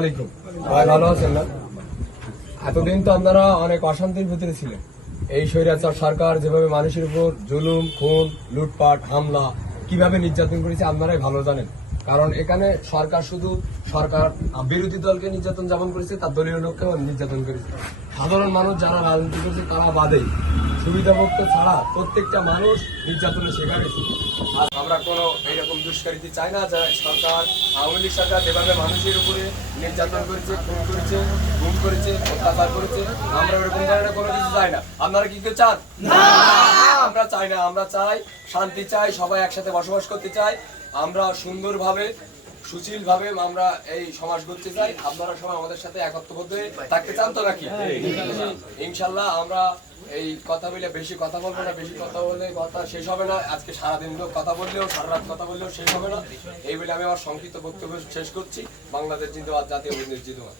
আলাইকুম। ভাই ভালো আছেন না? এতদিন তো আপনারা অনেক অশান্তির ভিতরে ছিলেন। এই স্বৈরাচার সরকার যেভাবে মানুষের উপর জুলুম, খুন, লুটপাট, হামলা কিভাবে নির্যাতন করেছে আপনারাই ভালো জানেন। কারণ এখানে সরকার শুধু সরকার বিরোধী দলকে নির্যাতন যেমন করেছে তার দলীয় লোককেও নির্যাতন করেছে। সাধারণ মানুষ যারা রাজনীতি করছে তারা বাদেই সুবিধাভোক্ত ছাড়া প্রত্যেকটা মানুষ নির্যাতনের শিকার হয়েছে। আর আমরা কোনো এইরকম দুষ্কারিতা চাই না, যারা সরকার আওয়ামী লীগ সরকার যেভাবে মানুষের উপরে নির্যাতন করেছে, খুন করেছে, গুম করেছে, অত্যাচার করেছে, আমরা ওরকম ধরনের কোনো কিছু চাই না। আপনারা কি কেউ চান? আমরা চাই না। আমরা চাই শান্তি চাই, সবাই একসাথে বসবাস করতে চাই, আমরা সুন্দরভাবে সুশীলভাবে আমরা এই সমাজ গড়তে চাই। আপনারা সবাই আমাদের সাথে একত্রবদ্ধ হয়ে থাকতে চান তো নাকি? ইনশাল্লাহ আমরা এই কথা বলে বেশি কথা বলবো না। বেশি কথা বললে কথা শেষ হবে না। আজকে সারাদিন কথা বললেও, সারা রাত কথা বললেও শেষ হবে না। এই বলে আমি আমার সংক্ষিপ্ত বক্তব্য শেষ করছি। বাংলাদেশ জিন্দাবাদ, জাতীয় জিন্দাবাদ।